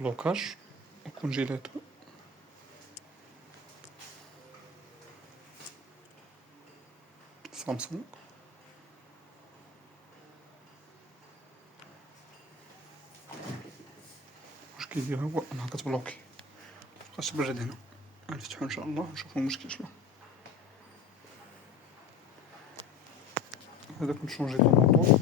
بلوكاج وكونجيلاتور. سامسونج. واش كيدير هو انها كتبلوكي، متبقاش تبرد هنا. غنفتحو ان شاء الله ونشوفو المشكل شنو. هذا كنشونجي طون موطور.